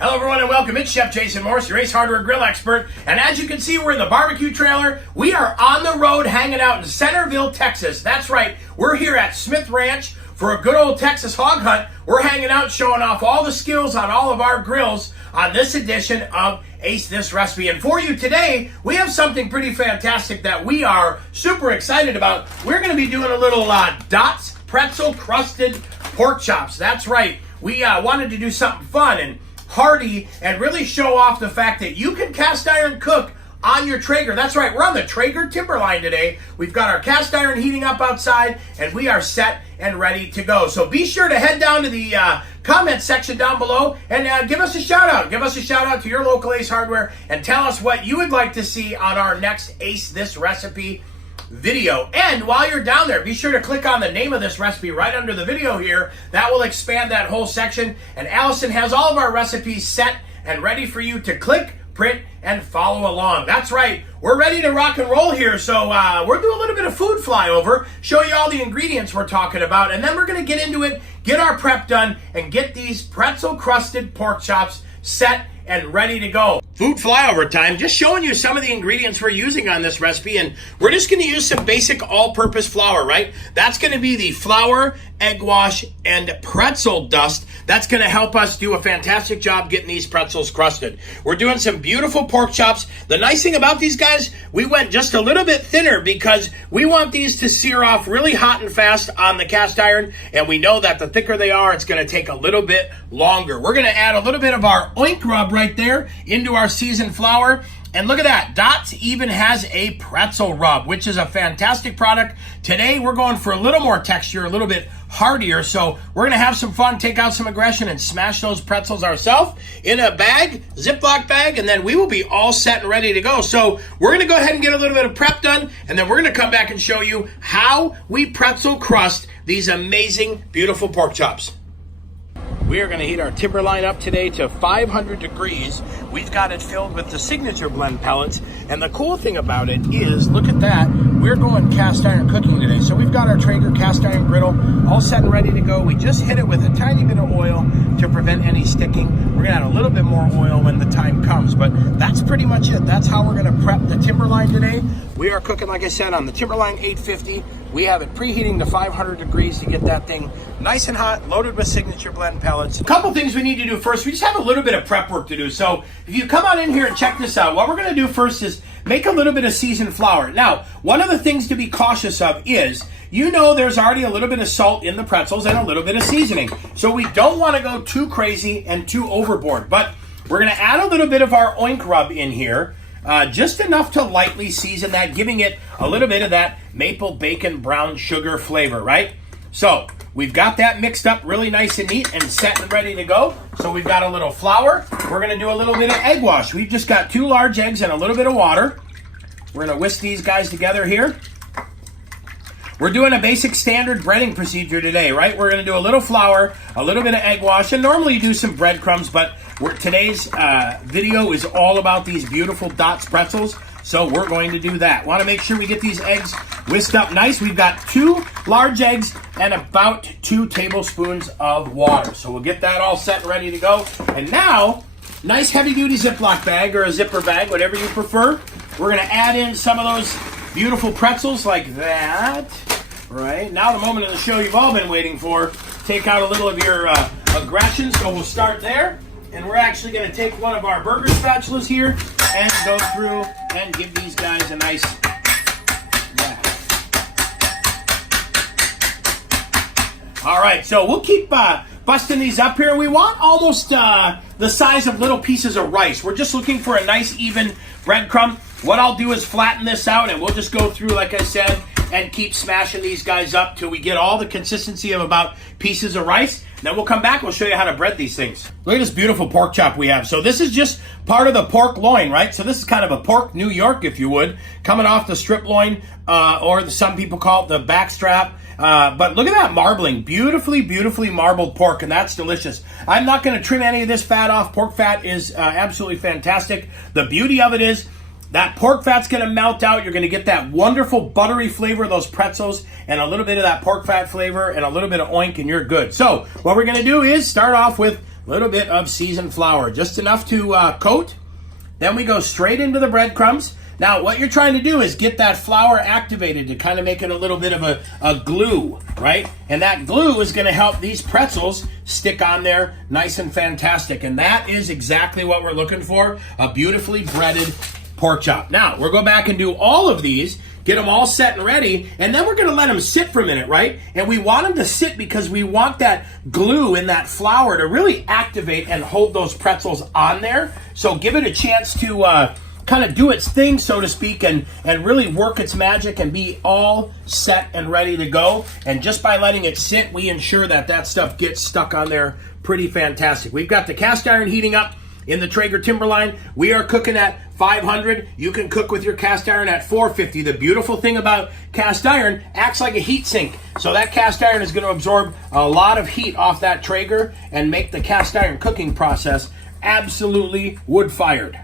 Hello everyone and welcome. It's Chef Jason Morris, your Ace Hardware Grill expert. And as you can see, we're in the barbecue trailer. We are on the road hanging out in Centerville, Texas. That's right, we're here at Smith Ranch for a good old Texas hog hunt. We're hanging out showing off all the skills on all of our grills on this edition of Ace This Recipe. And for you today, we have something pretty fantastic that we are super excited about. We're going to be doing a little Dots Pretzel Crusted Pork Chops. That's right, we wanted to do something fun and hearty and really show off the fact that you can cast iron cook on your Traeger. That's right, we're on the Traeger Timberline today. We've got our cast iron heating up outside and we are set and ready to go. So be sure to head down to the comment section down below and give us a shout out. Give us a shout out to your local Ace Hardware and tell us what you would like to see on our next Ace This Recipe video. And while you're down there, be sure to click on the name of this recipe right under the video here. That will expand that whole section. And Allison has all of our recipes set and ready for you to click, print, and follow along. That's right, we're ready to rock and roll here. So we'll do a little bit of food flyover, show you all the ingredients we're talking about, and then we're gonna get into it, get our prep done, and get these pretzel crusted pork chops set and ready to go. Food flyover time, just showing you some of the ingredients we're using on this recipe, and we're just gonna use some basic all-purpose flour, right? That's gonna be the flour, egg wash, and pretzel dust. That's gonna help us do a fantastic job getting these pretzels crusted. We're doing some beautiful pork chops. The nice thing about these guys, we went just a little bit thinner because we want these to sear off really hot and fast on the cast iron, and we know that the thicker they are, it's gonna take a little bit longer. We're gonna add a little bit of our Oink Rub right there into our seasoned flour. And look at that, Dots even has a pretzel rub, which is a fantastic product. Today, we're going for a little more texture, a little bit heartier. So we're gonna have some fun, take out some aggression, and smash those pretzels ourselves in a bag, Ziploc bag, and then we will be all set and ready to go. So we're gonna go ahead and get a little bit of prep done, and then we're gonna come back and show you how we pretzel crust these amazing, beautiful pork chops. We are going to heat our Timberline up today to 500 degrees. We've got it filled with the Signature Blend pellets. And the cool thing about it is, look at that, we're going cast iron cooking today. So we've got our Traeger cast iron griddle all set and ready to go. We just hit it with a tiny bit of oil to prevent any sticking. We're going to add a little bit more oil when the time comes, but that's pretty much it. That's how we're going to prep the Timberline today. We are cooking, like I said, on the Timberline 850. We have it preheating to 500 degrees to get that thing nice and hot, loaded with Signature Blend pellets. A couple things we need to do first. We just have a little bit of prep work to do. So if you come on in here and check this out, what we're going to do first is make a little bit of seasoned flour. Now, one of the things to be cautious of is, you know, there's already a little bit of salt in the pretzels and a little bit of seasoning. So we don't want to go too crazy and too overboard. But we're going to add a little bit of our Oink Rub in here. Just enough to lightly season that, giving it a little bit of that maple bacon brown sugar flavor, right? So we've got that mixed up really nice and neat and set and ready to go. So we've got a little flour. We're going to do a little bit of egg wash. We've just got 2 large eggs and a little bit of water. We're going to whisk these guys together here. We're doing a basic standard breading procedure today, right? We're going to do a little flour, a little bit of egg wash, and normally you do some breadcrumbs, but today's video is all about these beautiful Dots pretzels, so we're going to do that. Want to make sure we get these eggs whisked up nice. We've got 2 large eggs and about 2 tablespoons of water. So we'll get that all set and ready to go. And now, nice heavy-duty Ziploc bag or a zipper bag, whatever you prefer. We're going to add in some of those beautiful pretzels like that. Right, now the moment of the show you've all been waiting for. Take out a little of your aggression, so we'll start there. And we're actually going to take one of our burger spatulas here and go through and give these guys a nice All right, so we'll keep busting these up here. We want almost the size of little pieces of rice. We're just looking for a nice even breadcrumb. What I'll do is flatten this out and we'll just go through, like I said, and keep smashing these guys up till we get all the consistency of about pieces of rice. Then we'll come back, we'll show you how to bread these things. Look at this beautiful pork chop we have. So this is just part of the pork loin, right? So this is kind of a pork New York, if you would, coming off the strip loin, or some people call it the back strap. But look at that marbling, beautifully, beautifully marbled pork, and that's delicious. I'm not gonna trim any of this fat off. Pork fat is absolutely fantastic. The beauty of it is, that pork fat's going to melt out. You're going to get that wonderful buttery flavor of those pretzels and a little bit of that pork fat flavor and a little bit of oink, and you're good. So what we're going to do is start off with little bit of seasoned flour, just enough to coat. Then we go straight into the breadcrumbs. Now, what you're trying to do is get that flour activated to kind of make it a little bit of a glue, right? And that glue is going to help these pretzels stick on there nice and fantastic. And that is exactly what we're looking for, a beautifully breaded pork chop. Now, we'll go back and do all of these, get them all set and ready, and then we're going to let them sit for a minute, right? And we want them to sit because we want that glue in that flour to really activate and hold those pretzels on there. So give it a chance to kind of do its thing, so to speak, and really work its magic and be all set and ready to go. And just by letting it sit, we ensure that that stuff gets stuck on there pretty fantastic. We've got the cast iron heating up in the Traeger Timberline. We are cooking at 500. You can cook with your cast iron at 450. The beautiful thing about cast iron, acts like a heat sink. So that cast iron is going to absorb a lot of heat off that Traeger and make the cast iron cooking process absolutely wood-fired.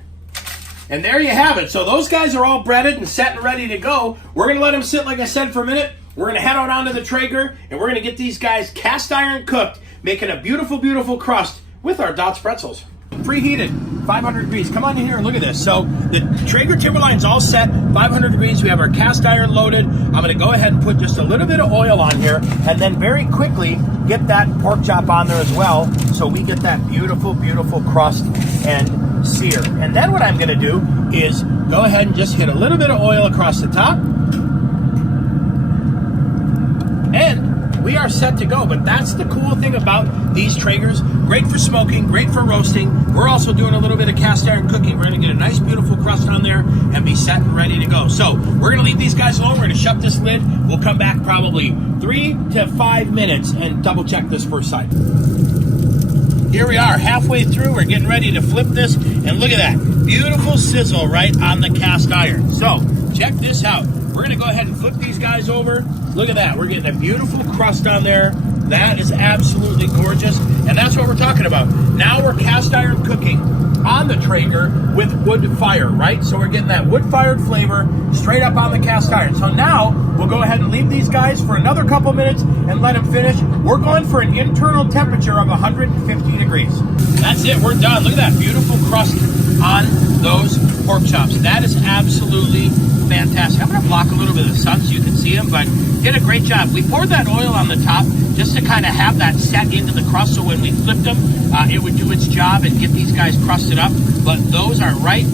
And there you have it. So those guys are all breaded and set and ready to go. We're going to let them sit, like I said, for a minute. We're going to head out onto the Traeger, and we're going to get these guys cast iron cooked, making a beautiful, beautiful crust with our Dots Pretzels. Preheated, 500 degrees. Come on in here and look at this. So the Traeger Timberline's all set, 500 degrees. We have our cast iron loaded. I'm going to go ahead and put just a little bit of oil on here, and then very quickly get that pork chop on there as well, so we get that beautiful, beautiful crust and sear. And then what I'm going to do is go ahead and just hit a little bit of oil across the top, and we are set to go. But that's the cool thing about these Traegers. Great for smoking, great for roasting. We're also doing a little bit of cast iron cooking. We're going to get a nice, beautiful crust on there and be set and ready to go. So we're going to leave these guys alone. We're going to shut this lid. We'll come back probably 3 to 5 minutes and double check this first side. Here we are, halfway through. We're getting ready to flip this, and look at that beautiful sizzle right on the cast iron. So check this out. We're going to go ahead and flip these guys over. Look at that. We're getting a beautiful crust on there. That is absolutely gorgeous, and that's what we're talking about. Now we're cast iron cooking on the Traeger with wood fire, right? So we're getting that wood-fired flavor straight up on the cast iron. So now we'll go ahead and leave these guys for another couple minutes and let them finish. We're going for an internal temperature of 150 degrees. That's it. We're done. Look at that beautiful crust on those pork chops. That is absolutely fantastic. I'm going to block a little bit of the sun so you can see them, but did a great job. We poured that oil on the top just to kind of have that set into the crust, so when we flipped them, it would do its job and get these guys crusted up. But those are right,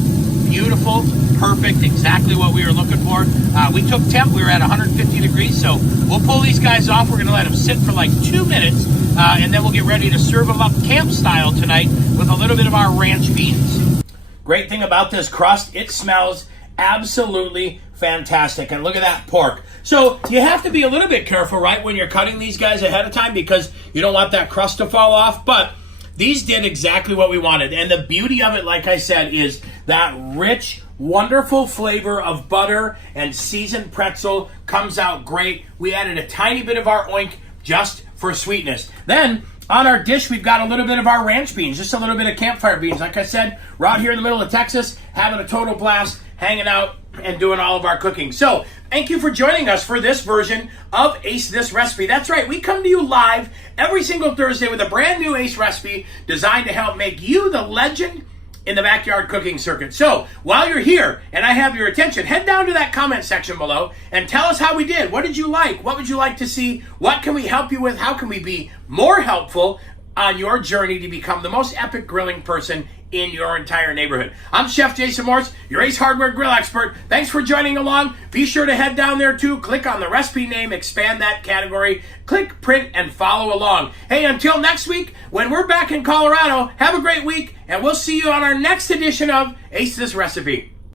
beautiful, perfect, exactly what we were looking for. We took temp. We were at 150 degrees, so we'll pull these guys off. We're going to let them sit for like 2 minutes, and then we'll get ready to serve them up camp style tonight with a little bit of our ranch beans. Great thing about this crust, it smells absolutely fantastic. And look at that pork. So you have to be a little bit careful, right, when you're cutting these guys ahead of time, because you don't want that crust to fall off. But these did exactly what we wanted. And the beauty of it, like I said, is that rich, wonderful flavor of butter and seasoned pretzel comes out great. We added a tiny bit of our oink just for sweetness. Then on our dish, we've got a little bit of our ranch beans, just a little bit of campfire beans. Like I said, we're out here in the middle of Texas, having a total blast, hanging out and doing all of our cooking. So thank you for joining us for this version of Ace This Recipe. That's right, we come to you live every single Thursday with a brand new Ace recipe designed to help make you the legend in the backyard cooking circuit. So while you're here and I have your attention, head down to that comment section below and tell us how we did. What did you like? What would you like to see? What can we help you with? How can we be more helpful on your journey to become the most epic grilling person in your entire neighborhood? I'm Chef Jason Morse, your Ace Hardware Grill expert. Thanks for joining along. Be sure to head down there too. Click on the recipe name, expand that category, click print, and follow along. Hey, until next week, when we're back in Colorado, have a great week, and we'll see you on our next edition of Ace This Recipe.